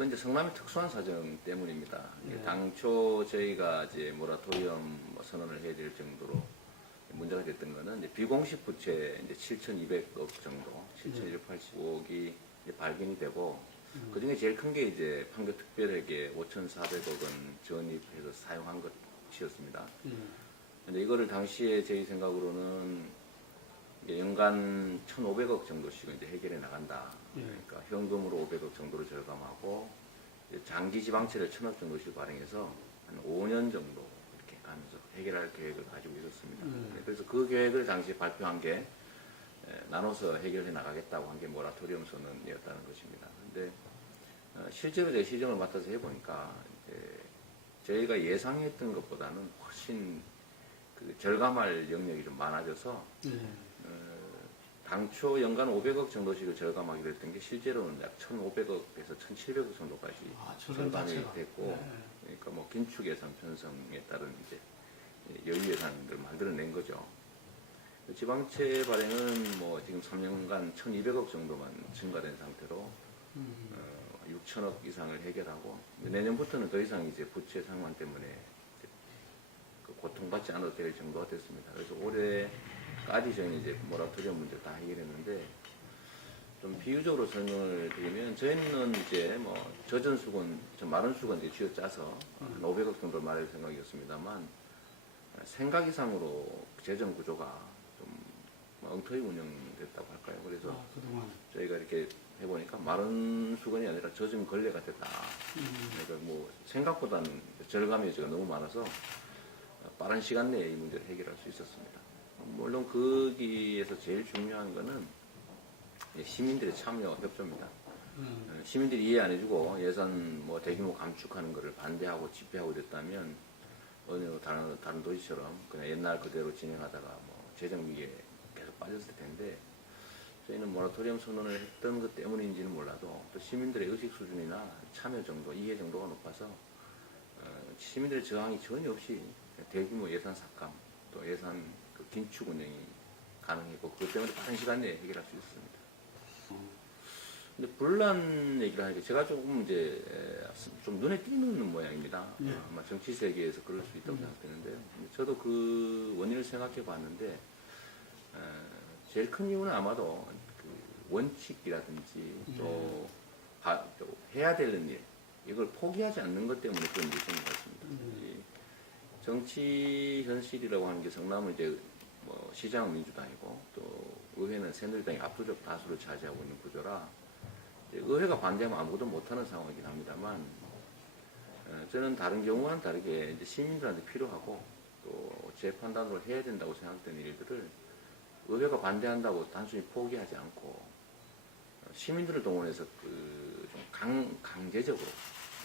그건 이제 성남의 특수한 사정 때문입니다. 네. 당초 저희가 이제 모라토리엄 선언을 해야 될 정도로 문제가 됐던 거는 이제 비공식 부채 이제 7,200억 정도, 7,285억이 발견이 되고 그 중에 제일 큰 게 이제 판교특별에게 5,400억 원 전입해서 사용한 것이었습니다. 근데 이거를 당시에 저희 생각으로는 연간 1,500억 정도씩 이제 해결해 나간다. 그러니까 현금으로 500억 정도를 절감하고 장기 지방채를 1,000억 정도씩 발행해서 한 5년 정도 이렇게 가면서 해결할 계획을 가지고 있었습니다. 그래서 그 계획을 당시에 발표한 게 나눠서 해결해 나가겠다고 한 게 모라토리엄 선언이었다는 것입니다. 근데 실제로 제 시정을 맡아서 해보니까 저희가 예상했던 것보다는 훨씬 그 절감할 영역이 좀 많아져서 당초 연간 500억 정도씩을 절감하기로 했던 게 실제로는 약 1,500억에서 1,700억 정도까지 절감이 됐고, 그러니까 뭐 긴축 예산 편성에 따른 이제 여유 예산을 만들어낸 거죠. 지방채 발행은 뭐 지금 3년간 1,200억 정도만 증가된 상태로 6천억 이상을 해결하고 내년부터는 더 이상 이제 부채 상환 때문에 고통받지 않아도 될 정도가 됐습니다. 그래서 올해까지 저희는 이제 모라토리엄 문제를 다 해결했는데, 좀 비유적으로 설명을 드리면 저희는 이제 뭐 젖은 수건, 마른 수건 이제 쥐어짜서 한 500억 정도 말할 생각이었습니다만 생각 이상으로 재정 구조가 좀 엉터리 운영됐다고 할까요? 그래서 저희가 이렇게 해보니까 마른 수건이 아니라 젖은 걸레가 됐다. 그러니까 뭐 생각보다는 절감의 여지가 너무 많아서 빠른 시간 내에 이 문제를 해결할 수 있었습니다. 물론 거기에서 제일 중요한 거는 시민들의 참여 협조입니다. 시민들이 이해 안 해주고 예산 뭐 대규모 감축하는 것을 반대하고 집회하고 이랬다면 어느 다른 도시처럼 그냥 옛날 그대로 진행하다가 뭐 재정 위기에 계속 빠졌을 텐데, 저희는 모라토리엄 선언을 했던 것 때문인지는 몰라도 또 시민들의 의식 수준이나 참여 정도, 이해 정도가 높아서 시민들의 저항이 전혀 없이 대규모 예산 삭감, 또 예산 그 긴축 운영이 가능했고, 그것 때문에 빠른 시간 내에 해결할 수 있었습니다. 근데 분란 얘기를 하니까 제가 조금 이제 좀 눈에 띄는 모양입니다. 아마 정치 세계에서 그럴 수 있다고 생각되는데요. 저도 그 원인을 생각해 봤는데, 제일 큰 이유는 아마도 그 원칙이라든지 또 해야 되는 일, 이걸 포기하지 않는 것 때문에 그런 일이 생긴 것 같습니다. 정치 현실이라고 하는 게 성남은 이제 뭐 시장은 민주당이고 또 의회는 새누리당이 압도적 다수를 차지하고 있는 구조라 의회가 반대하면 아무것도 못하는 상황이긴 합니다만, 저는 다른 경우와는 다르게 이제 시민들한테 필요하고 또 제 판단으로 해야 된다고 생각되는 일들을 의회가 반대한다고 단순히 포기하지 않고 시민들을 동원해서 그 좀 강제적으로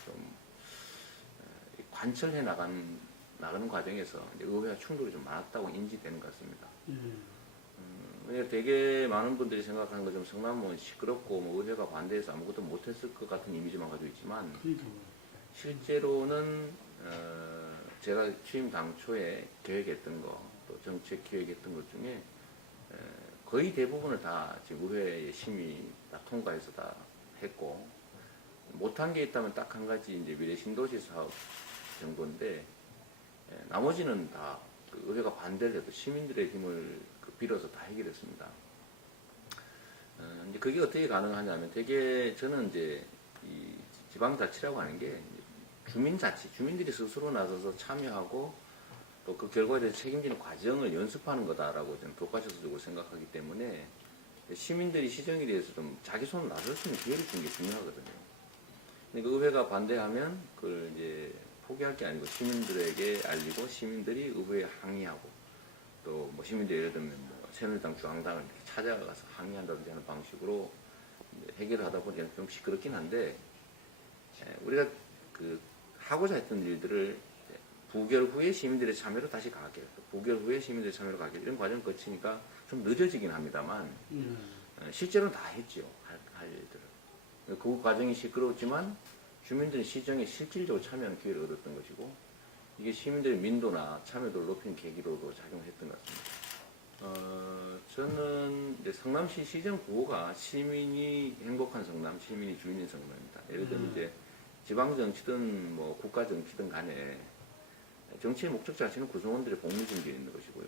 좀 관철해 나가는 과정에서 이제 의회와 충돌이 좀 많았다고 인지되는 것 같습니다. 왜냐면 되게 많은 분들이 생각하는 것처럼 성남은 시끄럽고 뭐 의회가 반대해서 아무것도 못했을 것 같은 이미지만 가지고 있지만, 실제로는 제가 취임 당초에 계획했던 거, 또 정책 기획했던 것 중에 거의 대부분을 다 지금 의회의 심의 다 통과해서 다 했고, 못한 게 있다면 딱 한 가지 이제 미래 신도시 사업 정도인데, 나머지는 다 그 의회가 반대를 해도 시민들의 힘을 빌어서 다 해결했습니다. 이제 그게 어떻게 가능하냐면, 되게 저는 이제 이 지방자치라고 하는 게 주민자치, 주민들이 스스로 나서서 참여하고 또 그 결과에 대해서 책임지는 과정을 연습하는 거다라고 저는 교과서적으로 생각하기 때문에 시민들이 시정에 대해서 좀 자기 손으로 나설 수 있는 기회를 주는 게 중요하거든요. 그러니까 의회가 반대하면 그걸 이제 포기할 게 아니고 시민들에게 알리고 시민들이 의회에 항의하고 또 뭐 시민들이 예를 들면 뭐 새누리당 중앙당을 이렇게 찾아가서 항의한다든지 하는 방식으로 해결을 하다 보니까 좀 시끄럽긴 한데, 우리가 그 하고자 했던 일들을 부결 후에 시민들의 참여로 다시 가게, 부결 후에 시민들의 참여로 가게, 이런 과정을 거치니까 좀 늦어지긴 합니다만 실제로는 다 했죠. 할 일들을. 그 과정이 시끄러웠지만 주민들은 시정에 실질적으로 참여하는 기회를 얻었던 것이고, 이게 시민들의 민도나 참여도를 높이는 계기로도 작용했던 것 같습니다. 저는 이제 성남시 시정 구호가 시민이 행복한 성남, 시민이 주인인 성남입니다. 예를 들면 이제 지방 정치든 뭐 국가 정치든 간에 정치의 목적 자체는 구성원들의 복리 증진에 있는 것이고요.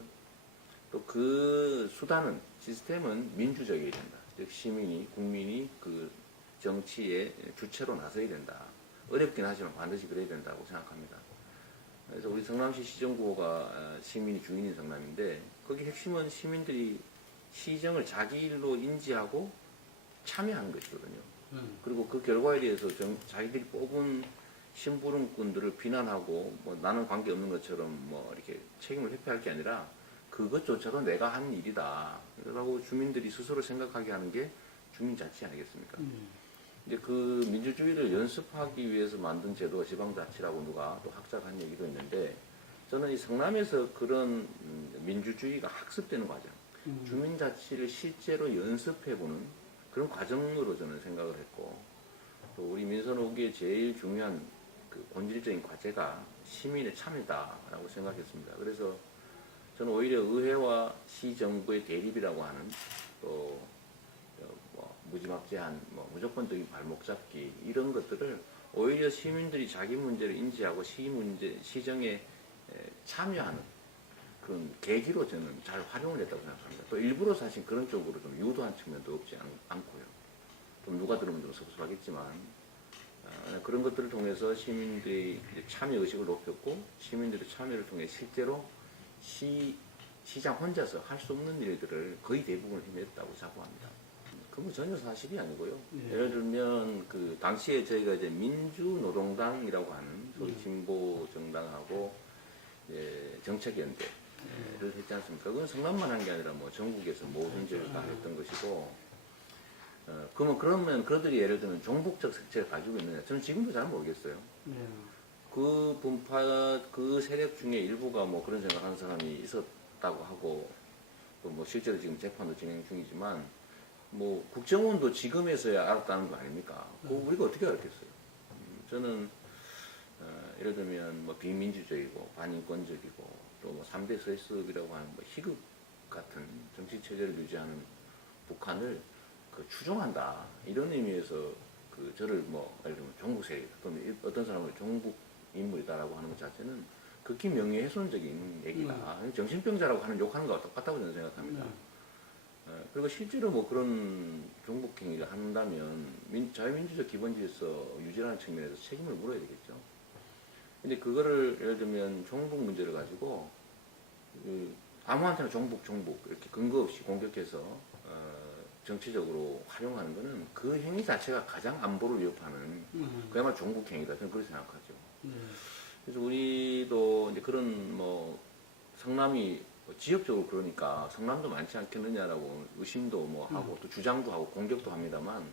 또 그 수단은 시스템은 민주적이어야 된다. 즉 시민이 국민이 그 정치의 주체로 나서야 된다. 어렵긴 하지만 반드시 그래야 된다고 생각합니다. 그래서 우리 성남시 시정구가 시민이 주인인 성남인데 거기 핵심은 시민들이 시정을 자기 일로 인지하고 참여하는 것이거든요. 그리고 그 결과에 대해서 자기들이 뽑은 심부름꾼들을 비난하고 뭐 나는 관계없는 것처럼 뭐 이렇게 책임을 회피할 게 아니라 그것조차도 내가 한 일이다. 라고 주민들이 스스로 생각하게 하는 게 주민자치 아니겠습니까? 이제 그 민주주의를 연습하기 위해서 만든 제도가 지방자치라고 누가 또 학자가 한 얘기도 있는데 저는 이 성남에서 그런 민주주의가 학습되는 과정, 주민자치를 실제로 연습해보는 그런 과정으로 저는 생각을 했고 또 우리 민선 5기의 제일 중요한 그 본질적인 과제가 시민의 참여다라고 생각했습니다. 그래서 저는 오히려 의회와 시정부의 대립이라고 하는 또 뭐 무지막지한 뭐 무조건적인 발목 잡기 이런 것들을 오히려 시민들이 자기 문제를 인지하고 시정에 참여하는 그런 계기로 저는 잘 활용을 했다고 생각합니다. 또 일부러 사실 그런 쪽으로 좀 유도한 측면도 없지 않고요. 좀 누가 들으면 좀 섭섭하겠지만 그런 것들을 통해서 시민들이 참여 의식을 높였고 시민들의 참여를 통해 실제로 시장 혼자서 할 수 없는 일들을 거의 대부분을 해냈다고 자부합니다. 그건 전혀 사실이 아니고요. 예를 들면 그 당시에 저희가 이제 민주노동당이라고 하는 소위 진보 정당하고 정책연대를 했지 않습니까? 그건 성남만 한 게 아니라 뭐 전국에서 모든 지역을 다 했던 것이고 그러면 그들이 예를 들면 종북적 색채를 가지고 있느냐? 저는 지금도 잘 모르겠어요. 그 분파, 그 세력 중에 일부가 뭐 그런 생각하는 사람이 있었다고 하고, 또 뭐 실제로 지금 재판도 진행 중이지만, 뭐 국정원도 지금에서야 알았다는 거 아닙니까? 그거 우리가 어떻게 알았겠어요? 저는, 예를 들면 뭐 비민주적이고, 반인권적이고, 또 뭐 3대 서해습이라고 하는 뭐 희극 같은 정치 체제를 유지하는 북한을 추종한다. 이런 의미에서 저를 뭐, 예를 들면 종북 세력, 또는 어떤 사람을 종북 인물이다라고 하는 것 자체는 극히 명예훼손적인 얘기다. 정신병자라고 하는 욕하는 거와 똑같다고 저는 생각합니다. 그리고 실제로 뭐 그런 종북행위를 한다면 자유민주적 기본질서 유지라는 측면에서 책임을 물어야 되겠죠. 근데 그거를 예를 들면 종북 문제를 가지고 아무한테나 종북 이렇게 근거 없이 공격해서 정치적으로 활용하는 것은 그 행위 자체가 가장 안보를 위협하는 그야말로 종북 행위다. 저는 그렇게 생각하죠. 그래서 우리도 이제 그런 뭐 성남이 지역적으로 그러니까 성남도 많지 않겠느냐라고 의심도 뭐 하고 또 주장도 하고 공격도 합니다만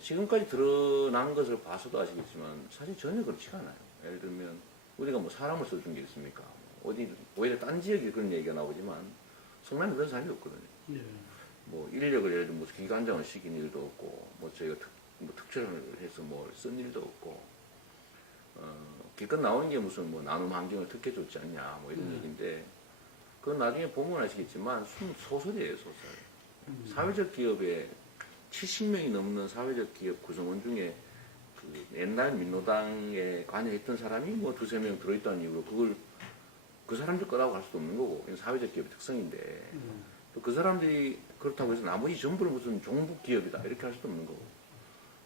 지금까지 드러난 것을 봐서도 아시겠지만 사실 전혀 그렇지가 않아요. 예를 들면 우리가 뭐 사람을 써준 게 있습니까? 어디 오히려 딴 지역에 그런 얘기가 나오지만 성남에 그런 사람이 없거든요. 뭐 인력을 예를 들면 기관장을 시킨 일도 없고 뭐 저희가 특별을 해서 뭘 쓴 일도 없고 기껏 나온 게 무슨 뭐 나눔 환경을 특혜 줬지 않냐 뭐 이런 얘기인데 그건 나중에 보면 아시겠지만 소설이에요 소설. 사회적 기업에 70명이 넘는 사회적 기업 구성원 중에 그 옛날 민노당에 관여했던 사람이 뭐 두세 명 들어있다는 이유로 그걸 그 사람들 거라고 할 수도 없는 거고 이건 사회적 기업의 특성인데 또 그 사람들이 그렇다고 해서 나머지 전부를 무슨 종북 기업이다 이렇게 할 수도 없는 거고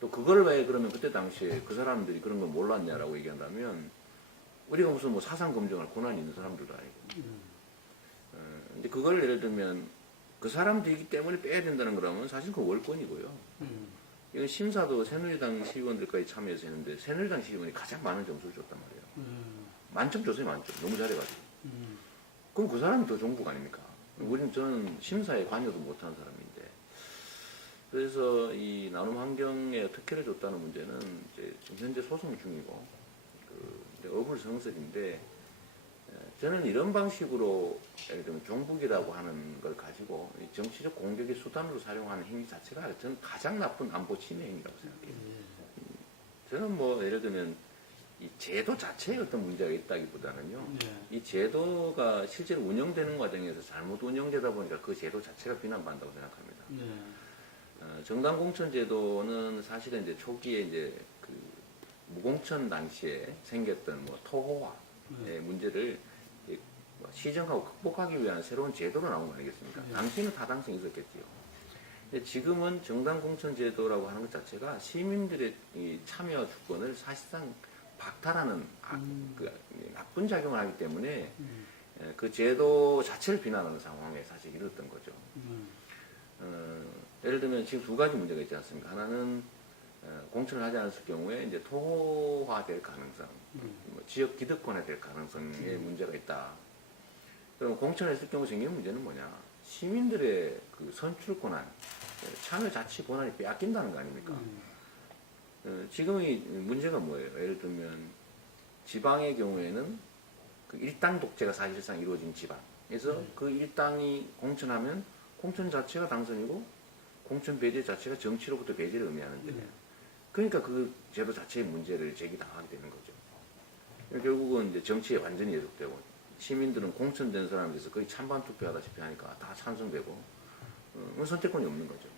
또 그걸 왜 그러면 그때 당시에 그 사람들이 그런 걸 몰랐냐라고 얘기한다면 우리가 무슨 뭐 사상 검증할 권한이 있는 사람들도 아니고 근데 그걸 예를 들면 그 사람들이기 때문에 빼야 된다는 거라면 사실 그 월권이고요. 이건 심사도 새누리당 시의원들까지 참여해서 했는데 새누리당 시의원이 가장 많은 점수를 줬단 말이에요. 만점 줬어요 만점. 너무 잘해가지고. 그럼 그 사람이 더 종북 아닙니까? 저는 심사에 관여도 못하는 사람인데 그래서 이 나눔 환경에 특혜를 줬다는 문제는 이제 지금 현재 소송 중이고 어불성설인데 저는 이런 방식으로 예를 들면 종북이라고 하는 걸 가지고 정치적 공격의 수단으로 사용하는 행위 자체가 저는 가장 나쁜 안보 침해 행위라고 생각해요. 저는 뭐 예를 들면 이 제도 자체에 어떤 문제가 있다기보다는요. 이 제도가 실제로 운영되는 과정에서 잘못 운영되다 보니까 그 제도 자체가 비난받는다고 생각합니다. 정당 공천 제도는 사실은 이제 초기에 이제 그 무공천 당시에 생겼던 뭐 토호화의 문제를 이제 뭐 시정하고 극복하기 위한 새로운 제도로 나온 거 아니겠습니까? 당시에는 타당성이 있었겠지요. 근데 지금은 정당 공천 제도라고 하는 것 자체가 시민들의 이 참여 주권을 사실상 박탈하는 그 나쁜 작용을 하기 때문에 그 제도 자체를 비난하는 상황에 사실 이르렀던 거죠. 예를 들면 지금 두 가지 문제가 있지 않습니까? 하나는 공천을 하지 않았을 경우에 이제 토호화될 가능성, 뭐 지역 기득권화 될 가능성에 문제가 있다. 그럼 공천했을 경우 생기는 문제는 뭐냐? 시민들의 그 선출 권한, 참여 자치 권한이 빼앗긴다는 거 아닙니까? 지금의 문제가 뭐예요? 예를 들면 지방의 경우에는 그 일당 독재가 사실상 이루어진 지방에서 그 일당이 공천하면 공천 자체가 당선이고 공천 배제 자체가 정치로부터 배제를 의미하는데 그러니까 그 제도 자체의 문제를 제기당하게 되는 거죠. 결국은 이제 정치에 완전히 예속되고 시민들은 공천된 사람에 대해서 거의 찬반 투표하다시피 하니까 다 찬성되고 선택권이 없는 거죠.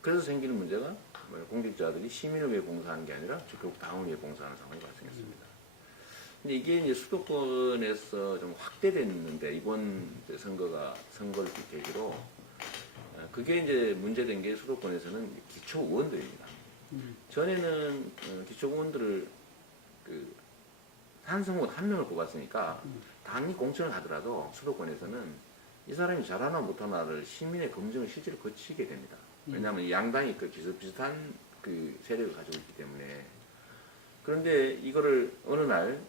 그래서 생기는 문제가 공직자들이 시민을 위해 봉사하는 게 아니라 결국 당을 위해 봉사하는 상황이 발생했습니다. 근데 이게 이제 수도권에서 좀 확대됐는데 이번 선거를 계기로 그게 이제 문제된 게 수도권에서는 기초 의원들입니다. 전에는 기초 의원들을 그 한성원 한 명을 뽑았으니까 당이 공천을 하더라도 수도권에서는 이 사람이 잘하나 못하나를 시민의 검증을 실제로 거치게 됩니다. 왜냐하면 양당이 그 비슷비슷한 그 세력을 가지고 있기 때문에. 그런데 이거를 어느 날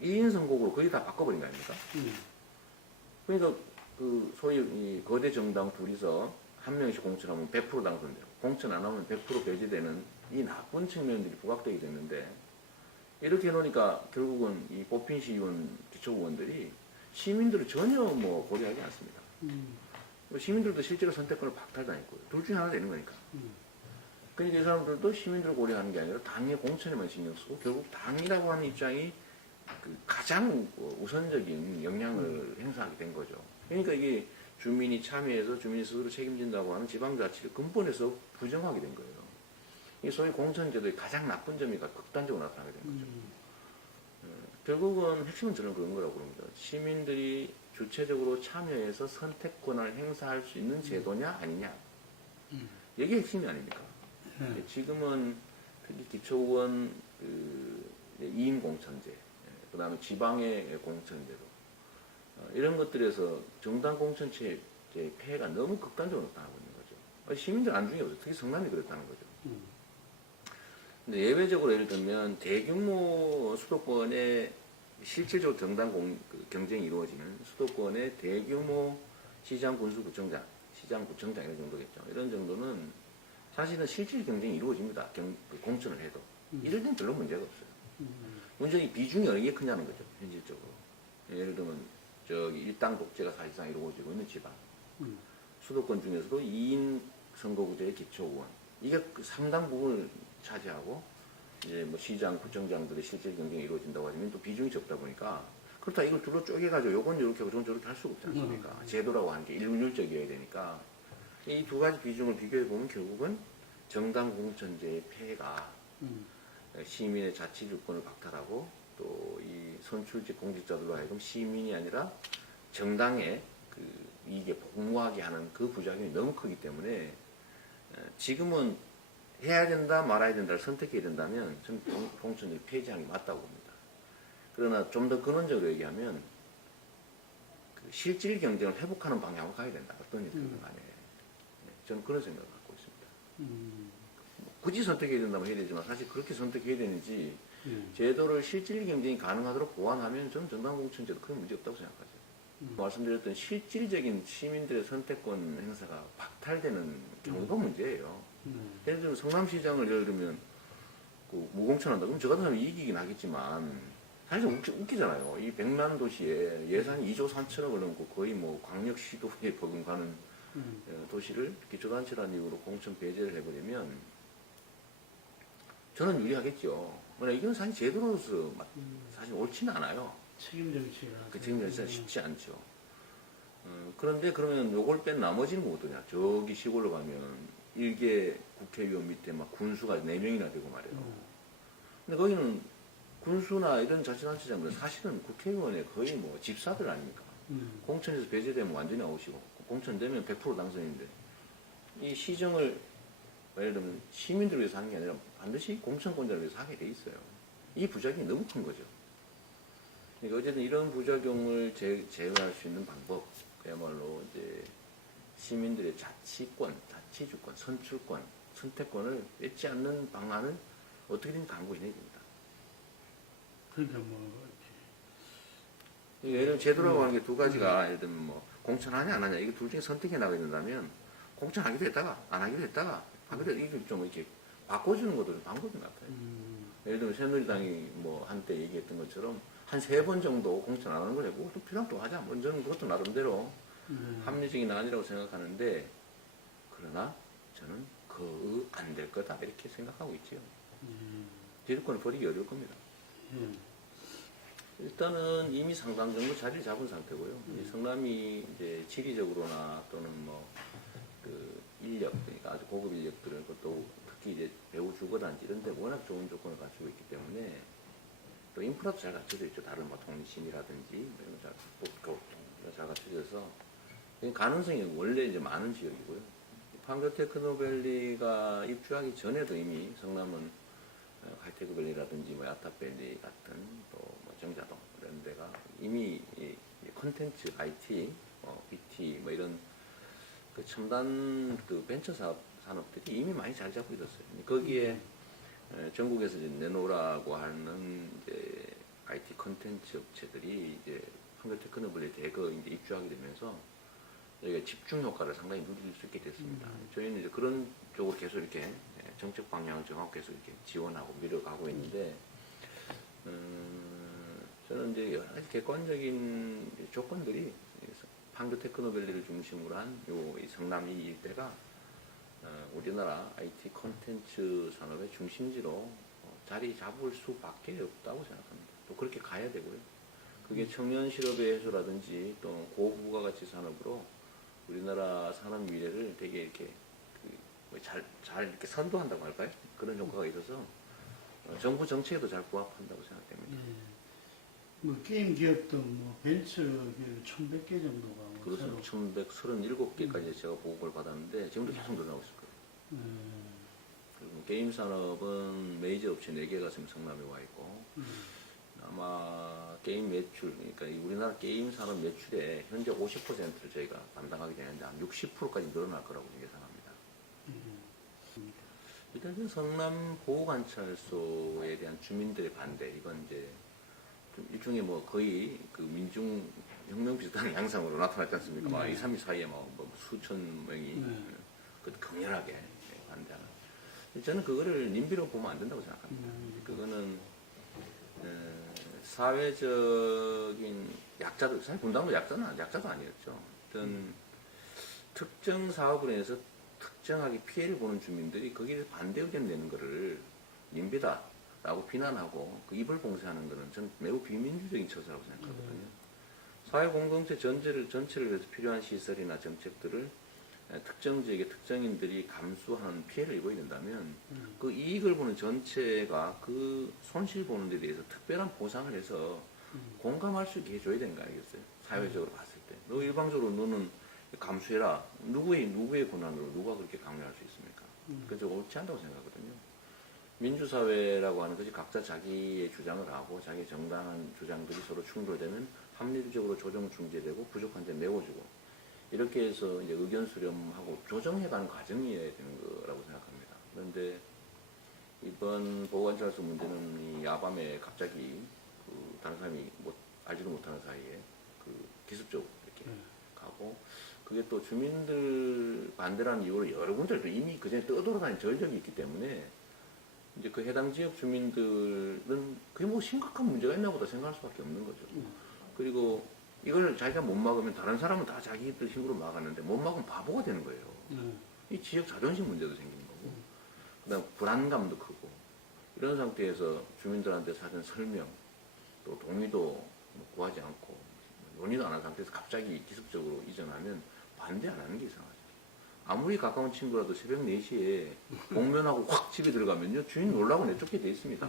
2인 선곡으로 거의 다 바꿔버린 거 아닙니까? 그러니까 그 소위 이 거대 정당 둘이서 한 명씩 공천하면 100% 당선되고 공천 안 하면 100% 배제되는 이 나쁜 측면들이 부각되게 됐는데 이렇게 해놓으니까 결국은 이 뽑힌 시의원 기초의원들이 시민들을 전혀 뭐 고려하지 않습니다. 시민들도 실제로 선택권을 박탈당했고요. 둘 중에 하나 되는 거니까. 그러니까 이 사람들도 시민들을 고려하는 게 아니라 당의 공천에만 신경 쓰고 결국 당이라고 하는 입장이 그 가장 우선적인 영향을 행사하게 된 거죠. 그러니까 이게 주민이 참여해서 주민이 스스로 책임진다고 하는 지방자치를 근본에서 부정하게 된 거예요. 이 소위 공천제도의 가장 나쁜 점이 극단적으로 나타나게 된 거죠. 결국은 핵심은 저는 그런 거라고 봅니다. 시민들이 주체적으로 참여해서 선택권을 행사할 수 있는 제도냐 아니냐. 이게 핵심이 아닙니까? 지금은 특히 기초의원 2인 공천제, 그 다음에 지방의 공천제도 이런 것들에서 정당 공천체의 폐해가 너무 극단적으로 나타나고 있는 거죠. 시민들 안중에 없어요. 특히 성남이 그랬다는 거죠. 근데 예외적으로 예를 들면 대규모 수도권에 실질적으로 정당 경쟁이 이루어지는 수도권의 대규모 시장, 군수, 구청장, 시장, 구청장 이런 정도겠죠. 이런 정도는 사실은 실질 경쟁이 이루어집니다. 공천을 해도. 이럴 땐 별로 문제가 없어요. 문제는 비중이 어느 게 크냐는 거죠. 현실적으로. 예를 들면 저기 일당 독재가 사실상 이루어지고 있는 지방. 수도권 중에서도 2인 선거구제의 기초의원. 이게 상당 부분을 차지하고 이제 뭐 시장, 구청장들의 실질 경쟁이 이루어진다고 하면 또 비중이 적다 보니까 그렇다 이걸 둘로 쪼개가지고 요건 이렇게 하고 저건 저렇게 할 수가 없지 않습니까? 제도라고 하는 게 일률적이어야 되니까 이 두 가지 비중을 비교해 보면 결국은 정당 공천제의 폐해가 시민의 자치 주권을 박탈하고 또 이 선출직 공직자들로 하여금 시민이 아니라 정당의 그 이익에 복무하게 하는 그 부작용이 너무 크기 때문에 지금은 해야 된다 말아야 된다를 선택해야 된다면 저는 공천을 폐지하는 게 맞다고 봅니다. 그러나 좀 더 근원적으로 얘기하면 그 실질 경쟁을 회복하는 방향으로 가야 된다. 어떤 일이든 간에. 저는 그런 생각을 갖고 있습니다. 굳이 선택해야 된다면 해야 되지만 사실 그렇게 선택해야 되는지 제도를 실질 경쟁이 가능하도록 보완하면 저는 정당공천제도 큰 문제 없다고 생각하죠. 말씀드렸던 실질적인 시민들의 선택권 행사가 박탈되는 경우가 문제예요. 예를 들면 성남시장을 예를 들면 그 무공천한다. 그럼 저 같은 사람이 이기긴 하겠지만 사실 웃기잖아요. 이 백만 도시에 예산이 2조 3천억을 넘고 거의 뭐 광역시도에 버금가는 도시를 기초단체라는 이유로 공천 배제를 해버리면 저는 유리하겠죠. 그러나 이건 사실 제도로서 사실 옳지는 않아요. 책임 정치가. 그 책임 정치가 쉽지 않죠. 그런데 그러면 요걸 뺀 나머지는 뭐 어떠냐. 저기 시골로 가면 일개 국회의원 밑에 막 군수가 4명이나 되고 말이에요. 근데 거기는 군수나 이런 자치단체장들은 사실은 국회의원의 거의 뭐 집사들 아닙니까? 공천에서 배제되면 완전히 아웃이고, 공천되면 100% 당선인데, 이 시정을, 예를 들면 시민들을 위해서 하는 게 아니라 반드시 공천권자를 위해서 하게 돼 있어요. 이 부작용이 너무 큰 거죠. 그러니까 어쨌든 이런 부작용을 제어할 수 있는 방법, 그야말로 이제 시민들의 자치권, 자치주권, 선출권, 선택권을 뺏지 않는 방안을 어떻게든 강구해내야 됩니다. 그러니까 뭐 예를 들면 제도라고 하는 게 두 가지가, 예를 들면 뭐 공천하냐 안 하냐, 이게 둘 중에 선택해 나가야 된다면 공천하기도 했다가 안 하기도 했다가 하기도 이게 좀 이렇게 바꿔주는 것도 좀 방법인 것 같아요. 예를 들면 새누리당이 뭐 한때 얘기했던 것처럼 한 3번 정도 공천 안 하는 걸 해보고 또 필요하면 또 하자. 뭐 저는 그것도 나름대로 합리적인 아니라고 생각하는데, 그러나 저는 그 안 될 거다 이렇게 생각하고 있지요. 기득권을 버리기 어려울 겁니다. 일단은 이미 상당 정도 자리를 잡은 상태고요. 이 성남이 이제 지리적으로나 또는 뭐 그 인력, 그러니까 아주 고급 인력들은 또 특히 이제 배우 주거단지 이런 데 워낙 좋은 조건을 갖추고 있기 때문에, 또 인프라도 잘 갖춰져 있죠. 다른 뭐 통신이라든지 이런 잘 갖춰져서 가능성이 원래 이제 많은 지역이고요. 판교테크노밸리가 입주하기 전에도 이미 성남은 하이테크밸리라든지 뭐 야타밸리 같은 또뭐 정자동 이런 데가 이미 콘텐츠, IT, BT 뭐 이런 그 첨단 그 벤처 산업들이 이미 많이 잘 잡고 있었어요. 거기에 전국에서 이제 내노라고 하는 이제 IT 콘텐츠 업체들이 이제 판교테크노밸리 대거 이제 입주하게 되면서 저희가 집중 효과를 상당히 누릴 수 있게 됐습니다. 저희는 이제 그런 쪽으로 계속 이렇게 정책 방향을 정하고 계속 이렇게 지원하고 밀어가고 있는데, 저는 이제 여러 가지 객관적인 조건들이 판교테크노밸리를 중심으로 한 이 성남 이 일대가 우리나라 IT 콘텐츠 산업의 중심지로 자리 잡을 수밖에 없다고 생각합니다. 또 그렇게 가야 되고요. 그게 청년 실업의 해소라든지 또 고부가가치 산업으로 우리나라 산업 미래를 되게 이렇게 잘 이렇게 선도한다고 할까요? 그런 효과가 있어서 정부 정책에도 잘 부합한다고 생각됩니다. 뭐 게임 기업도 뭐 벤처 기업 1,100개 정도가 뭐 그래서 1137개까지 제가 보고를 받았는데 지금도 계속 늘어나고 있을 거예요. 그리고 게임 산업은 메이저 업체 4개가 지금 성남에 와 있고, 아마 게임 매출, 그러니까 우리나라 게임 산업 매출의 현재 50%를 저희가 담당하게 되는데 한 60%까지 늘어날 거라고 예상합니다. 일단 성남 보호관찰소에 대한 주민들의 반대, 이건 이제 좀 일종의 뭐 거의 그 민중 혁명 비슷한 양상으로 나타났지 않습니까? 막 2, 3일 사이에 뭐 수천 명이 그 강렬하게 반대하는. 저는 그거를 님비로 보면 안 된다고 생각합니다. 그거는 사회적인 약자들, 사실 분당도 약자도 아니었죠. 어떤 특정 사업으로 인해서 특정하게 피해를 보는 주민들이 거기에 반대 의견 내는 거를 님비다라고 비난하고 그 입을 봉쇄하는 거는 저는 매우 비민주적인 처사라고 생각하거든요. 사회 공동체 전체를 위해서 필요한 시설이나 정책들을 특정 지역의 특정인들이 감수하는 피해를 입어야 된다면 그 이익을 보는 전체가 그 손실 보는 데 대해서 특별한 보상을 해서 공감할 수 있게 해줘야 되는 거 아니겠어요? 사회적으로 봤을 때. 너 일방적으로 너는 감수해라. 누구의 권한으로 누가 그렇게 강요할 수 있습니까? 그저 옳지 않다고 생각하거든요. 민주사회라고 하는 것이 각자 자기의 주장을 하고 자기 정당한 주장들이 서로 충돌되면 합리적으로 조정 중재되고 부족한 데 메워주고 이렇게 해서 이제 의견 수렴하고 조정해가는 과정이어야 되는 거라고 생각합니다. 그런데 이번 보호관찰소 문제는 이 야밤에 갑자기 그 다른 사람이 알지도 못하는 사이에 그 기습적으로 이렇게 가고 그게 또 주민들 반대라는 이유로 여러 군데를 이미 그전에 떠돌아다닌 전력이 있기 때문에 이제 그 해당 지역 주민들은 그게 뭐 심각한 문제가 있나 보다 생각할 수밖에 없는 거죠. 그리고 이걸 자기가 못 막으면 다른 사람은 다 자기들 힘으로 막았는데 못 막으면 바보가 되는 거예요. 이 지역 자존심 문제도 생기는 거고 그다음 불안감도 크고 이런 상태에서 주민들한테 사전 설명 또 동의도 구하지 않고 논의도 안 한 상태에서 갑자기 기습적으로 이전하면 반대 안 하는 게 이상하죠. 아무리 가까운 친구라도 새벽 4시에 복면하고 확 집에 들어가면요 주인 놀라고 내쫓게 돼 있습니다.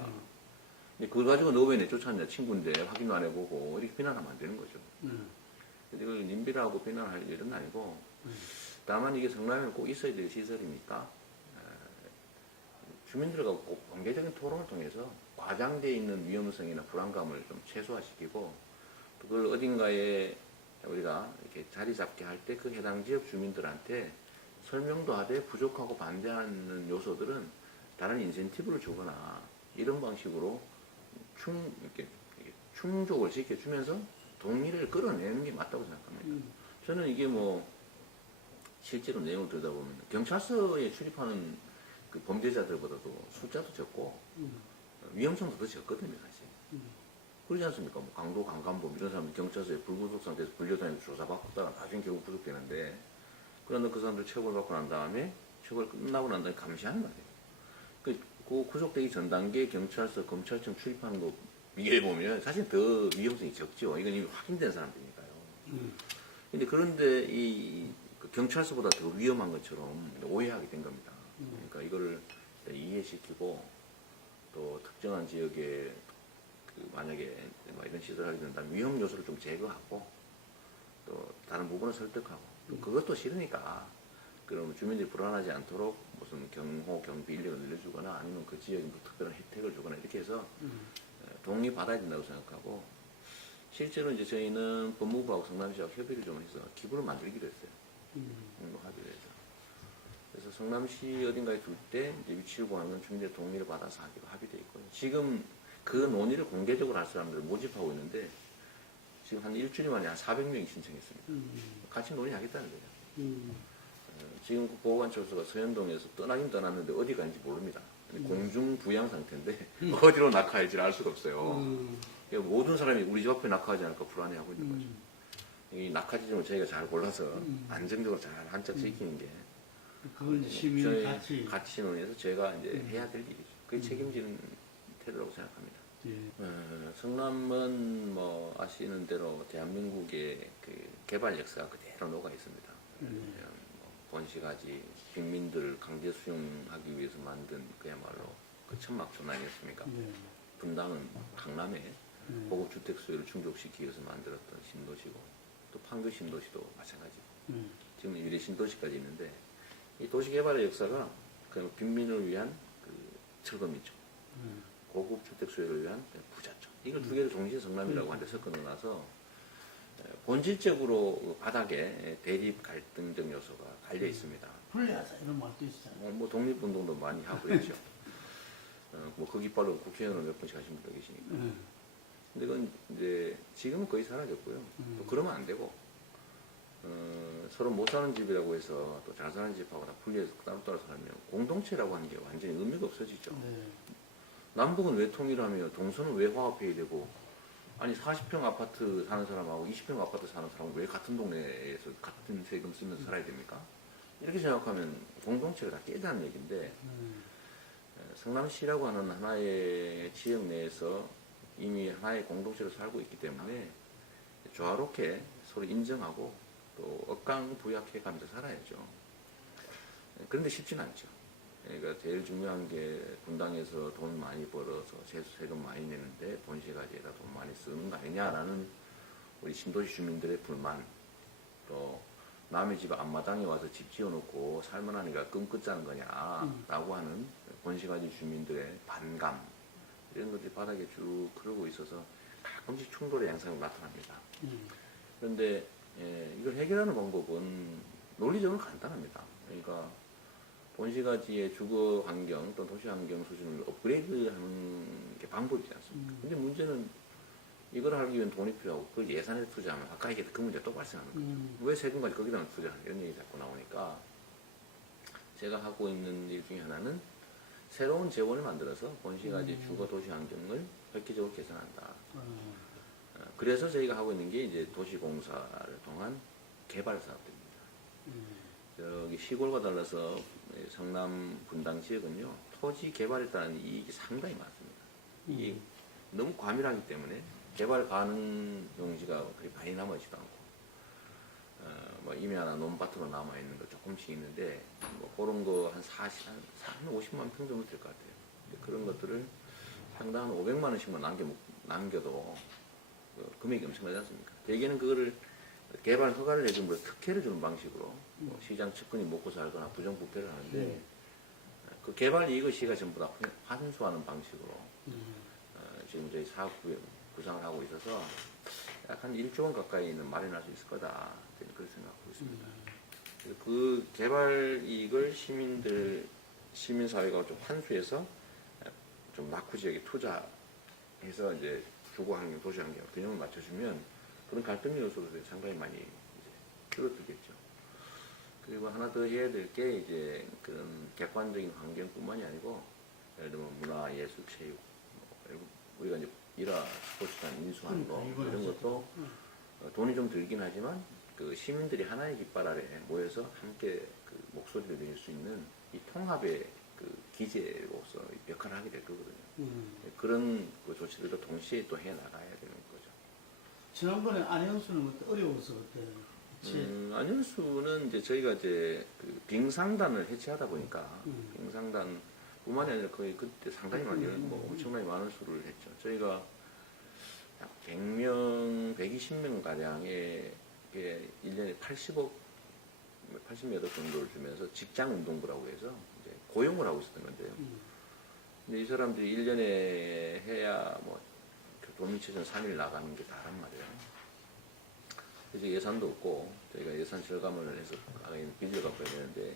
근데 그걸 가지고 너 왜 내쫓았냐 친구인데 확인도 안 해보고 이렇게 비난하면 안 되는 거죠. 근데 이걸 님비라고 비난할 일은 아니고 다만 이게 성남에는 꼭 있어야 될 시설이니까 주민들과 꼭 공개적인 토론을 통해서 과장되어 있는 위험성이나 불안감을 좀 최소화시키고 그걸 어딘가에 우리가 이렇게 자리 잡게 할 때 그 해당 지역 주민들한테 설명도 하되 부족하고 반대하는 요소들은 다른 인센티브를 주거나 이런 방식으로 이렇게 충족을 시켜주면서 동의를 끌어내는 게 맞다고 생각합니다. 저는 이게 뭐 실제로 내용을 들여다보면 경찰서에 출입하는 그 범죄자들보다도 숫자도 적고 위험성도 더 적거든요, 사실. 그러지 않습니까? 뭐 강도, 강간범 이런 사람들 경찰서에 불구속 상태에서 불려다니면서 조사받다가 나중에 결국 구속되는데 그런데 그 사람들 처벌받고 난 다음에 처벌 끝나고 난 다음에 감시하는 거예요. 그 구속되기 전 단계 경찰서, 검찰청 출입하는 거 비교해 보면 사실 더 위험성이 적죠. 이건 이미 확인된 사람들이니까요. 근데 그런데 그 경찰서보다 더 위험한 것처럼 오해하게 된 겁니다. 그러니까 이거를 이해시키고 또 특정한 지역에 만약에 뭐 이런 시설을 하게 된다면 위험 요소를 좀 제거하고 또 다른 부분을 설득하고 또 그것도 싫으니까 그럼 주민들이 불안하지 않도록 무슨 경호, 경비 인력을 늘려주거나 아니면 그 지역에 뭐 특별한 혜택을 주거나 이렇게 해서 독립받아야 된다고 생각하고 실제로 이제 저희는 법무부하고 성남시하고 협의를 좀 해서 기구를 만들기로 했어요. 하기로 해서. 그래서 성남시 어딘가에 둘 때 위치를 구하는 주민들의 동의를 받아서 하기로 합의되어 있고요. 지금 그 논의를 공개적으로 할 사람들을 모집하고 있는데 지금 한 일주일 만에 한 400명이 신청했습니다. 같이 논의하겠다는 거예요. 지금 그 보호관찰소가 서현동에서 떠나긴 떠났는데 어디 가는지 모릅니다. 공중 부양 상태인데 어디로 낙하할지 알 수가 없어요. 그러니까 모든 사람이 우리 집 앞에 낙하하지 않을까 불안해하고 있는 거죠. 이 낙하 지점을 저희가 잘 골라서 안정적으로 잘 한짝시키는 게 그건 시민이 같이 논의해서 제가 이제 해야 될 일이죠. 그게 책임지는 태도라고 생각합니다. 예. 성남은 뭐 아시는 대로 대한민국의 그 개발 역사가 그대로 녹아 있습니다. 번시가지 빈민들 강제 수용하기 위해서 만든 그야말로 그 천막촌 아니었습니까? 분당은 강남에 고급 주택 수요를 충족시키기 위해서 만들었던 신도시고 또 판교 신도시도 마찬가지고 지금 유리 신도시까지 있는데 이 도시 개발의 역사가 그 빈민을 위한 그 철거민촌, 고급 주택 수요를 위한 부자촌 이걸 두 개를 동시에 성남이라고 하는데 섞어 넣어놔서 본질적으로 바닥에 대립 갈등적 요소가 갈려 있습니다. 불리하다 이런 말도 있어요. 뭐 독립운동도 많이 하고 그랬죠. 뭐 그 깃발로 국회의원을 몇 번씩 하신 분도 계시니까. 근데 그건 이제 지금은 거의 사라졌고요. 또 그러면 안 되고 서로 못 사는 집이라고 해서 또 잘 사는 집하고 다 분리해서 따로따로 살면 공동체라고 하는 게 완전히 의미가 없어지죠. 남북은 왜 통일하며 동서는 왜 화합해야 되고 아니 40평 아파트 사는 사람하고 20평 아파트 사는 사람은 왜 같은 동네에서 같은 세금 쓰면서 살아야 됩니까? 이렇게 생각하면 공동체가 다 깨다는 얘기인데 성남시라고 하는 하나의 지역 내에서 이미 하나의 공동체로 살고 있기 때문에 조화롭게 서로 인정하고 또 억강부약해 가면서 살아야죠. 그런데 쉽지는 않죠. 그러니까 제일 중요한 게 분당에서 돈 많이 벌어서 세금 많이 내는데 본시가지에다 돈 많이 쓰는 거 아니냐라는 우리 신도시 주민들의 불만, 또 남의 집 앞마당에 와서 집 지어놓고 살만하니까 끔끗자는 거냐라고 하는 본시가지 주민들의 반감, 이런 것들이 바닥에 쭉 흐르고 있어서 가끔씩 충돌의 양상이 나타납니다. 그런데 이걸 해결하는 방법은 논리적으로 간단합니다. 그러니까 본시가지의 주거 환경 또 도시 환경 수준을 업그레이드하는 게 방법이지 않습니까? 근데 문제는 이걸 하기 위한 돈이 필요하고 그걸 예산에 투자하면 아까 얘기했던 그 문제가 또 발생하는 거죠. 왜 세금까지 거기다 투자하는 이런 얘기 자꾸 나오니까 제가 하고 있는 일 중에 하나는 새로운 재원을 만들어서 본시가지 주거 도시 환경을 획기적으로 개선한다. 그래서 저희가 하고 있는 게 이제 도시공사를 통한 개발 사업들입니다. 여기 시골과 달라서 성남 분당 지역은요 토지 개발에 따른 이익이 상당히 많습니다. 이게 너무 과밀하기 때문에 개발 가능 용지가 그리 많이 남아있지도 않고 뭐 이미 하나 논밭으로 남아 있는 거 조금씩 있는데 뭐 그런 거 한 50만 평 정도 될 것 같아요. 그런 것들을 상당 한 500만 원씩만 남겨도 그 금액이 엄청나지 않습니까? 대개는 그거를 개발 허가를 내준 뭐 특혜를 주는 방식으로 뭐 시장 측근이 먹고 살거나 부정부패를 하는데 그 개발 이익을 시가 전부 다 환수하는 방식으로 지금 저희 사업 구상을 하고 있어서 약 한 1조 원 가까이는 마련할 수 있을 거다. 저는 그렇게 생각하고 있습니다. 그 개발 이익을 시민사회가 좀 환수해서 좀 낙후 지역에 투자해서 이제 주거 환경, 도시 환경 균형을 맞춰주면 그런 갈등 요소들이 상당히 많이 이제 줄어들겠죠. 그리고 하나 더 해야 될 게 이제 그런 객관적인 환경뿐만이 아니고 예를 들면 문화, 예술, 체육, 우리가 이제 일화, 스포츠단, 인수하는 이런 것도 돈이 좀 들긴 하지만 그 시민들이 하나의 깃발 아래 모여서 함께 그 목소리를 낼 수 있는 이 통합의 그 기제로서 역할을 하게 될 거거든요. 그런 그 조치들도 동시에 또 해 나가야 되는 거죠. 지난번에 안현수는 어려워서 그때 안현수는 이제 저희가 이제 그 빙상단을 해체하다 보니까 빙상단뿐만이 아니라 거의 그때 상당히 많이 뭐 엄청나게 많은 수를 했죠. 저희가 약 100명, 120명 가량의 1년에 80몇 억 정도를 주면서 직장운동부라고 해서 이제 고용을 하고 있었던 건데요. 근데 이 사람들이 1년에 해야 뭐 교통미체전 3일 나가는 게 다란 말이에요. 그래서 예산도 없고 저희가 예산 절감을 해서 빚을 갚아야 되는데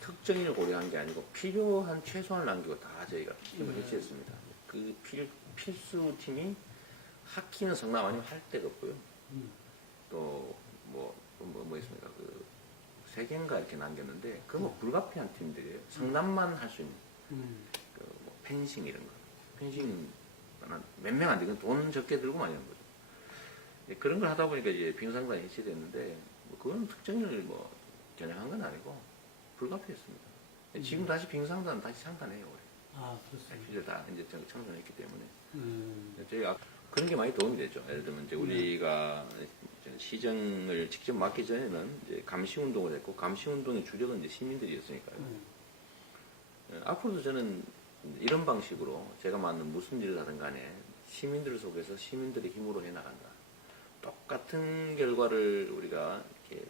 특정인을 고려한 게 아니고 필요한 최소한을 남기고 다 저희가 팀을 해체했습니다. 그 필수 팀이 학기는 성남 아니면 할 데가 없고요. 또 뭐 있습니까? 그 세 개인가 이렇게 남겼는데 그건 뭐 불가피한 팀들이에요. 성남만 할 수 있는 그 뭐 펜싱 이런 거. 펜싱 몇 명 안 되고 돈 적게 들고 많이 하는 거죠. 그런 걸 하다 보니까 이제 빙상단이 해체됐는데 뭐 그건 특정인을 뭐 겨냥한 건 아니고 불가피했습니다. 지금 다시 빙상단 다시 창단해요. 아, 그렇습니다. 필요 다 이제 창단했기 때문에 저희가 그런 게 많이 도움이 되죠. 예를 들면 이제 우리가 시정을 직접 맡기 전에는 이제 감시 운동을 했고 감시 운동의 주력은 이제 시민들이었으니까요. 앞으로도 저는 이런 방식으로 제가 맡는 무슨 일을 하든 간에 시민들 속에서 시민들의 힘으로 해나간다. 똑같은 결과를 우리가 이렇게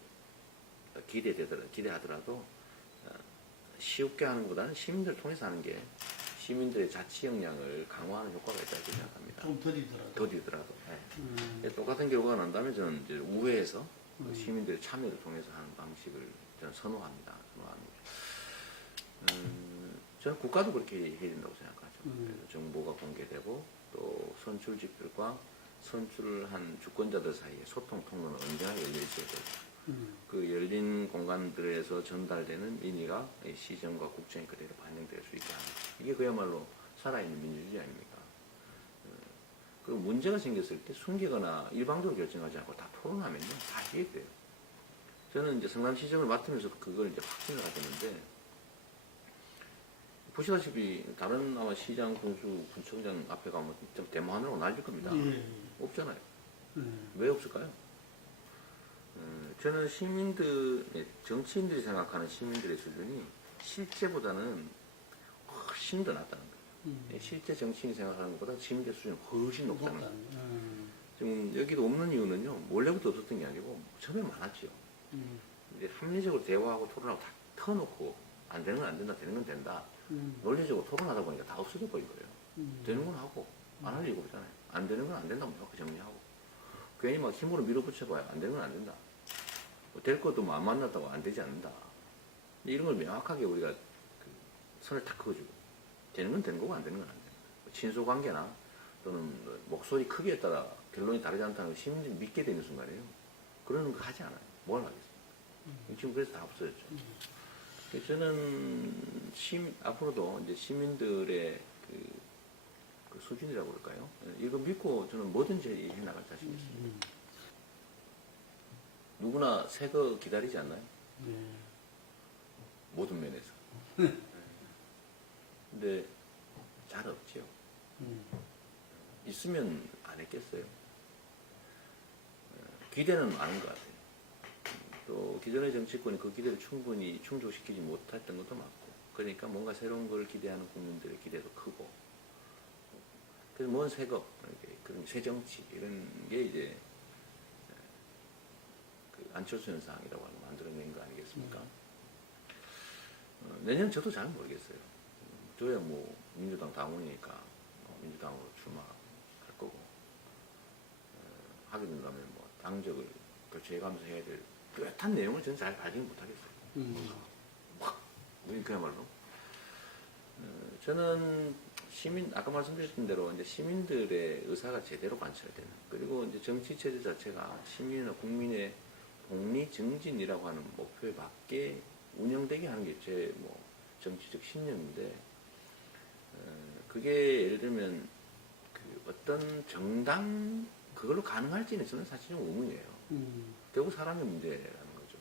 기대하더라도 쉽게 하는 것보다는 시민들을 통해서 하는 게 시민들의 자치 역량을 강화하는 효과가 있다고 생각합니다. 좀 더디더라도. 더디더라도. 네. 똑같은 결과가 난다면 저는 이제 우회해서 시민들의 참여를 통해서 하는 방식을 저는 선호합니다. 저는 국가도 그렇게 해야 된다고 생각하죠. 그래서 정보가 공개되고 또 선출 집들과 선출한 주권자들 사이에 소통 통로는 언제나 열려 있어야 되고 그 열린 공간들에서 전달되는 민의가 시정과 국정에 그대로 반영될 수 있게 하는 이게 그야말로 살아있는 민주주의 아닙니까? 그리고 문제가 생겼을 때 숨기거나 일방적으로 결정하지 않고 다 토론하면요 다 해결돼요. 저는 이제 성남시정을 맡으면서 그걸 이제 확신을 가졌는데 보시다시피 다른 아마 시장, 군수, 군청장 앞에 가면 좀 대모하느라고 날릴 겁니다. 없잖아요. 왜 없을까요? 저는 정치인들이 생각하는 시민들의 수준이 실제보다는 훨씬 더 낮다는 거예요. 실제 정치인이 생각하는 것보다 시민들 수준이 훨씬 높다는 거예요. 지금 여기도 없는 이유는요, 원래부터 없었던 게 아니고 처음에 많았죠. 이제 합리적으로 대화하고 토론하고 다 터놓고 안 되는 건 안 된다, 되는 건 된다. 논리적으로 토론하다 보니까 다 없어져 버린 거예요. 되는 건 하고 안 할 이유가 없잖아요. 안 되는 건 안 된다고 그 정리하고 괜히 막 힘으로 밀어붙여봐야 안 되는 건 안 된다. 될 것도 뭐 안 만났다고 안 되지 않는다. 이런 걸 명확하게 우리가 선을 탁 그어주고 되는 건 되는 거고 안 되는 건 안 되는 거예요. 친소관계나 또는 목소리 크기에 따라 결론이 다르지 않다는 걸 시민들이 믿게 되는 순간이에요. 그런 거 하지 않아요. 뭘 하겠습니까? 지금 그래서 다 없어졌죠. 저는 앞으로도 이제 시민들의 그 수준이라고 그럴까요? 이거 믿고 저는 뭐든지 해나갈 자신이 있습니다. 누구나 새 거 기다리지 않나요? 모든 면에서. 근데 잘 없지요. 있으면 안 했겠어요. 기대는 많은 것 같아요. 또 기존의 정치권이 그 기대를 충분히 충족시키지 못했던 것도 맞고, 그러니까 뭔가 새로운 걸 기대하는 국민들의 기대도 크고, 그래서 뭔 새거, 그런 새 정치 이런 게 이제 그 안철수 현상이라고 하는 거 만들어낸 거 아니겠습니까? 내년 저도 잘 모르겠어요. 저야 뭐 민주당 당원이니까 민주당으로 출마할 거고, 하게 된다면 뭐 당적을 교체해가면서 해야 될 뚜렷한 내용을 저는 잘 발견 못하겠어요. 그야말로. 저는 아까 말씀드렸던 대로 이제 시민들의 의사가 제대로 관철되는, 그리고 이제 정치 체제 자체가 시민이나 국민의 복리 증진이라고 하는 목표에 맞게 운영되게 하는 게 제 뭐 정치적 신념인데, 그게 예를 들면 그 어떤 정당 그걸로 가능할지는 저는 사실 좀 의문이에요. 결국 사람의 문제라는 거죠.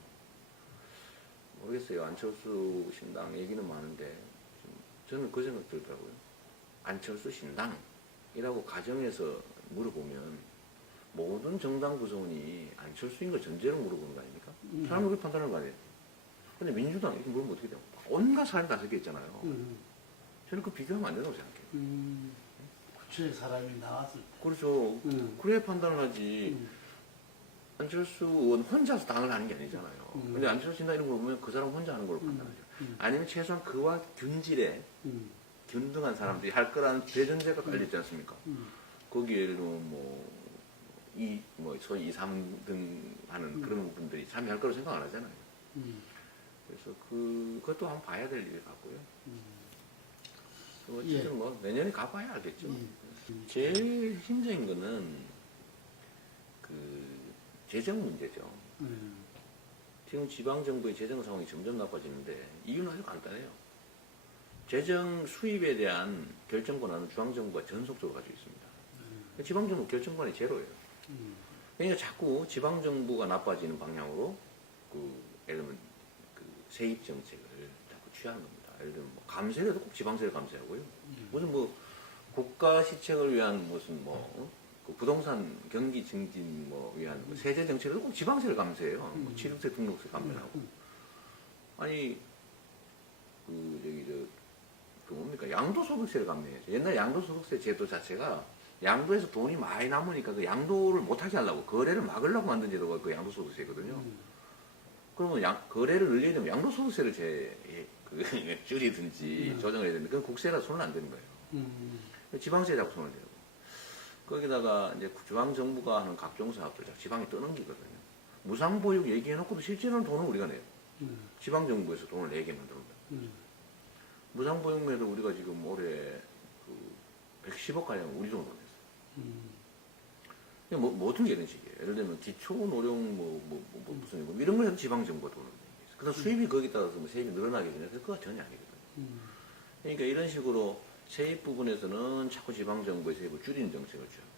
모르겠어요. 안철수 신당 얘기는 많은데 저는 그 생각 들더라고요. 안철수 신당이라고 가정해서 물어보면 모든 정당 구성원이 안철수인 걸 전제로 물어보는 거 아닙니까? 사람은 그렇게 판단하는 거 아니에요. 근데 민주당 이렇게 물으면 어떻게 돼요? 온갖 사람이 다 섞여 있잖아요. 저는 그 비교하면 안 된다고 생각해요. 구체의 사람이 나왔을 때. 그렇죠. 그래야 판단을 하지. 안철수 의원 혼자서 당을 하는 게 아니잖아요. 근데 안철수 신당 이런 거 보면 그 사람 혼자 하는 걸로 판단하죠. 아니면 최소한 그와 균질에 균등한 사람들이 할 거라는 대전제가 깔려있지 않습니까? 거기에 예를 들면 소위 2, 3등 하는 그런 분들이 참여할 거라고 생각 안 하잖아요. 그래서 그것도 한번 봐야 될 일 같고요. 어쨌든 뭐 내년에 가봐야 알겠죠. 제일 힘든 거는 그 재정 문제죠. 지금 지방정부의 재정 상황이 점점 나빠지는데 이유는 아주 간단해요. 재정 수입에 대한 결정 권한은 중앙정부가 전속적으로 가지고 있습니다. 지방정부 결정권이 제로예요. 그러니까 자꾸 지방정부가 나빠지는 방향으로 예를 들면 그 세입 정책을 자꾸 취하는 겁니다. 예를 들면 뭐 감세라도 꼭 지방세를 감세하고요. 무슨 뭐 국가 시책을 위한 무슨 그 부동산 경기 증진 위한 세제 정책을 꼭 지방세를 감세해요. 뭐 취득세, 등록세 감면하고. 아니 뭡니까? 양도소득세를 감면해야죠. 옛날 양도소득세 제도 자체가 양도에서 돈이 많이 남으니까 그 양도를 못하게 하려고, 거래를 막으려고 만든 제도가 그 양도소득세거든요. 그러면 거래를 늘리게 되면 양도소득세를 줄이든지 조정을 해야 되는데, 그건 국세라 손은 안 되는 거예요. 지방세에 자꾸 손을 대고. 거기다가 이제 중앙정부가 하는 각종 사업들 지방에 떠넘기거든요. 무상보육 얘기해놓고도 실제로는 돈은 우리가 내요. 지방정부에서 돈을 내게 만드는 거예요. 무상보육매도 우리가 지금 올해 110억 가량 우리 돈으로 냈어요. 모든 게 이런 식이에요. 예를 들면 기초노령 무슨 이런 거 해도 지방정부가 돈을 내요. 그다음 수입이 거기에 따라서 세입이 늘어나게 되는데 그거 전혀 아니거든요. 그러니까 이런 식으로 세입 부분에서는 자꾸 지방정부의 세입을 줄이는 정책을 취하고,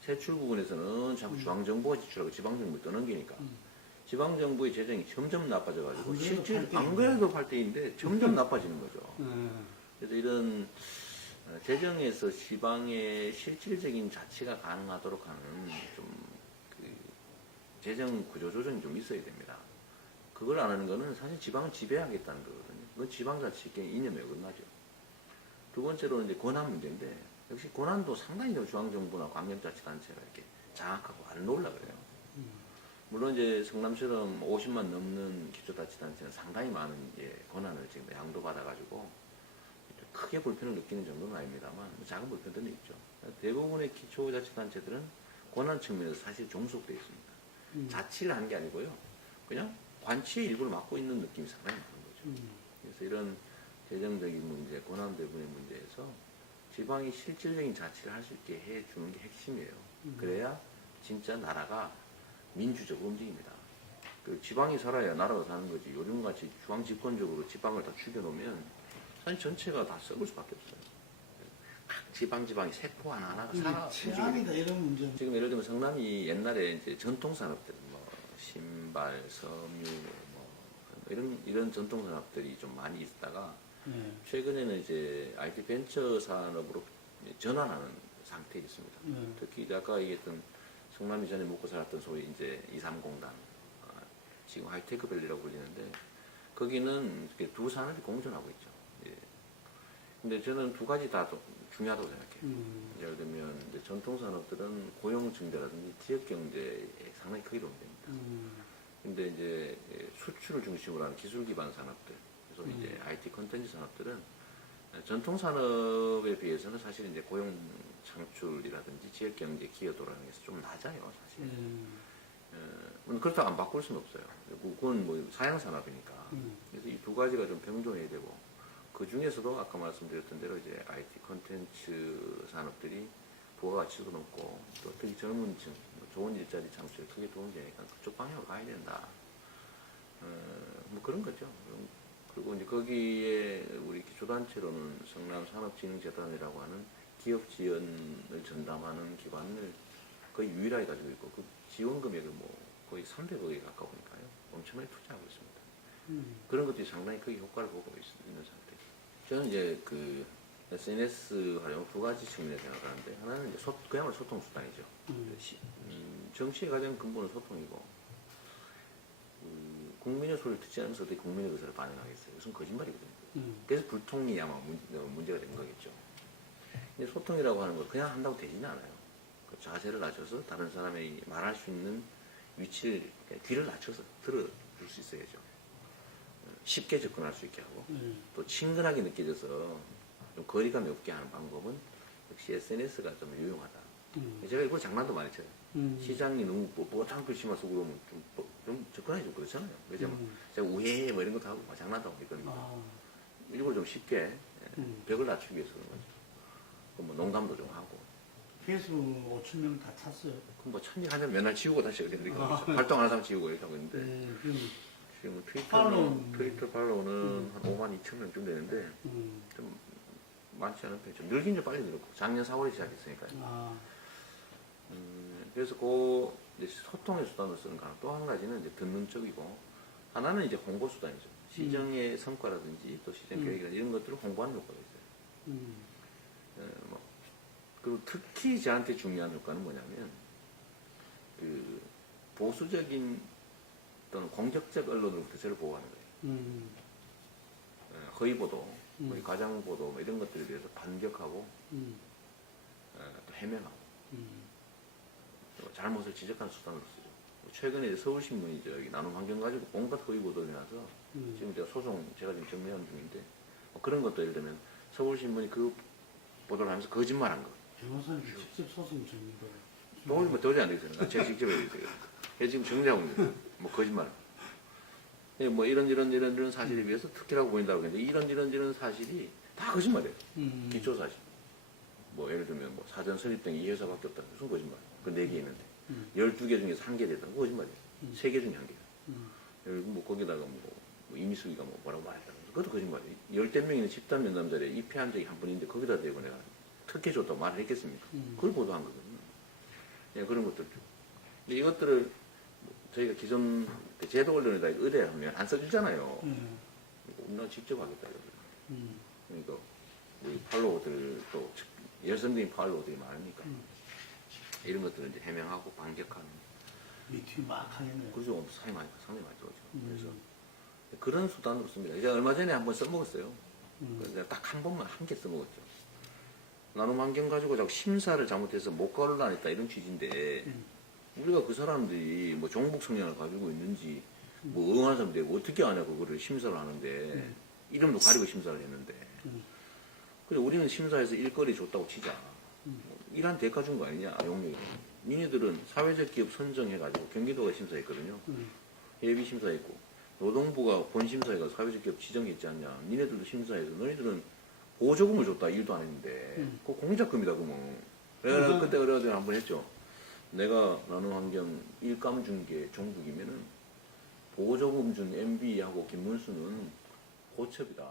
세출 부분에서는 자꾸 중앙정부가 지출하고 지방정부에 떠넘기니까 지방정부의 재정이 점점 나빠져가지고 실질 안 그래도 팔 때인데 점점 나빠지는 거죠. 그래서 이런 재정에서 지방의 실질적인 자치가 가능하도록 하는 재정 구조 조정이 좀 있어야 됩니다. 그걸 안 하는 거는 사실 지방을 지배하겠다는 거거든요. 그건 지방자치의 이념에 어긋나죠. 두 번째로는 이제 권한 문제인데, 역시 권한도 상당히 중앙정부나 광역자치단체가 이렇게 장악하고 안 놓으려 그래요. 물론 이제 성남처럼 50만 넘는 기초자치단체는 상당히 많은 권한을 지금 양도받아가지고 크게 불편을 느끼는 정도는 아닙니다만 작은 불편들은 있죠. 대부분의 기초자치단체들은 권한 측면에서 사실 종속되어 있습니다. 자치를 하는 게 아니고요. 그냥 관치의 일부를 맡고 있는 느낌이 상당히 많은 거죠. 그래서 이런 재정적인 문제, 권한 배분의 문제에서 지방이 실질적인 자치를 할 수 있게 해주는 게 핵심이에요. 그래야 진짜 나라가 민주적으로 움직입니다. 그 지방이 살아야 나라가 사는 거지. 요즘같이 중앙 집권적으로 지방을 다 죽여놓으면 사실 전체가 다 썩을 수밖에 없어요. 각 지방이 세포 하나하나가 살아. 치안이다 이런 문제. 지금 예를 들면 성남이 옛날에 이제 전통 산업들, 신발, 섬유, 이런 전통 산업들이 좀 많이 있다가 최근에는 이제 IT 벤처 산업으로 전환하는 상태에 있습니다. 특히 아까 얘기했던 성남이 전에 먹고 살았던 소위 이제 2, 3공단, 지금 하이테크밸리라고 불리는데 거기는 이렇게 두 산업이 공존하고 있죠. 예. 근데 저는 두 가지 다 좀 중요하다고 생각해요. 예를 들면 이제 전통 산업들은 고용 증대라든지 지역 경제에 상당히 크게 도움이 됩니다. 근데 이제 수출을 중심으로 하는 기술 기반 산업들, 그래서 이제 IT 콘텐츠 산업들은 전통 산업에 비해서는 사실 이제 고용 창출이라든지 지역 경제 기여도라는 게 좀 낮아요, 사실. 그렇다고 안 바꿀 수는 없어요. 그건 뭐 사양 산업이니까. 그래서 이 두 가지가 좀 병존해야 되고, 그 중에서도 아까 말씀드렸던 대로 이제 IT 콘텐츠 산업들이 부가가치도 높고, 또 특히 젊은 층, 좋은 일자리 창출에 크게 도움이 되니까 그쪽 방향으로 가야 된다. 뭐 그런 거죠. 그리고 이제 거기에 우리 기초단체로는 성남산업진흥재단이라고 하는 기업 지원을 전담하는 기관을 거의 유일하게 가지고 있고, 그 지원 금액은 뭐 거의 300억에 가까우니까요. 엄청나게 투자하고 있습니다. 그런 것들이 상당히 크게 효과를 보고 있는 상태죠. 저는 이제 그 SNS 활용 두 가지 측면에 생각하는데, 하나는 이제 그야말로 소통 수단이죠. 정치의 가장 근본은 소통이고, 국민의 소리를 듣지 않으면서 어떻게 국민의 의사를 반영하겠어요? 이것은 거짓말이거든요. 그래서 불통이 아마 문제가 된 거겠죠. 근데 소통이라고 하는 걸 그냥 한다고 되지는 않아요. 그 자세를 낮춰서 다른 사람이 말할 수 있는 위치를, 귀를 낮춰서 들어줄 수 있어야죠. 쉽게 접근할 수 있게 하고, 또 친근하게 느껴져서 좀 거리감이 없게 하는 방법은 역시 SNS가 좀 유용하다. 제가 이거 장난도 많이 쳐요. 시장이 너무 뽀뽀장글 심어서 그러면 좀 접근하기 좀 그렇잖아요. 그래서 제가 우회해 뭐 이런 것도 하고 장난도 하고 있거든요. 이걸 좀 쉽게 벽을 낮추기 위해서 그런 거죠. 뭐 농담도 좀 하고. 페이스북 5천 명 다 탔어요. 그럼 뭐 천지 한장 맨날 지우고 다시 이렇게 활동하는 사람 지우고 이렇게 하고 있는데, 그럼 지금 팔로우는 트위터 팔로우는 한 5만 2천 명쯤 되는데 좀 많지 않은 편이죠. 늘긴 좀 빨리 늘었고 작년 4월에 시작했으니까요. 그래서 그 이제 소통의 수단으로 쓰는 거는 또 한 가지는 이제 듣는 쪽이고, 하나는 이제 홍보 수단이죠. 시정의 성과라든지 또 시정 계획이라든지 이런 것들을 홍보하는 효과가 있어요. 그리고 특히 저한테 중요한 효과는 뭐냐면, 그 보수적인 또는 공격적 언론으로부터 저를 보호하는 거예요. 허위보도, 가장보도 뭐 이런 것들에 대해서 반격하고 또 해명하고 또 잘못을 지적하는 수단으로 쓰죠. 최근에 이제 서울신문이 저기 나눔 환경 가지고 온갖 허위보도를 해놔서 지금 제가 지금 정리하는 중인데, 뭐 그런 것도 예를 들면 서울신문이 그 보도를 하면서 거짓말한 거. 변호사님 직접 소송 정리를. 뭐 도저히 안 되겠어요. 제가 직접 해야 돼요. 지금 정리하고 있는 거예요. 뭐 거짓말. 뭐 이런 사실에 비해서 특혜라고 보인다고 했는데, 이런 사실이 다 거짓말이에요. 기초 사실. 뭐 예를 들면 뭐 사전 설립등이 이 회사밖에 없다. 무슨 거짓말. 그 4개 있는데 12개 중에서 1개 됐다. 거짓말이에요. 3개 중에 1개. 뭐 거기다가 뭐 이미숙이가 뭐라고 말했다. 그것도 거짓말이에요. 10대 명이 있는 집단 면담 자리에 입회한 적이 한 번인데 거기다 대고 내가 특혜 줬다고 말을 했겠습니까? 그걸 보도한 거거든요. 예, 그런 것들죠. 근데 이것들을 저희가 기존 제도 언론에다 의뢰하면 안 써주잖아요. 우리나라 직접 하겠다 이러거든요. 그러니까 우리 팔로워들 또 열성적인 팔로워들이 많으니까 이런 것들을 이제 해명하고 반격하는. 미투 막 하겠네요. 그죠. 상당히 많이 들어오죠. 그래서 그런 수단으로 씁니다. 제가 얼마 전에 한번 써먹었어요. 딱 한 번만 한 개 써먹었죠. 나눔 환경 가지고 자꾸 심사를 잘못해서 못 걸러냈다 이런 취지인데, 우리가 그 사람들이 뭐 종북 성향을 가지고 있는지 뭐 응하는 사람들이 어떻게 아냐 그거를 심사를 하는데, 이름도 가리고 심사를 했는데, 그래 우리는 심사해서 일거리 줬다고 치자. 일한 대가 준 거 아니냐, 용역이. 니네들은 사회적 기업 선정해가지고 경기도가 심사했거든요. 예비 심사했고, 노동부가 본심사해가지고 사회적 기업 지정했지 않냐. 니네들도 심사해서 너희들은 보조금을 줬다 일도 안 했는데 그거 공작금이다 그러면. 내가 그때 그래가지고 한번 했죠. 내가 나눔 환경 일감 준 게 종북이면은 보조금 준 MB하고 김문수는 고첩이다.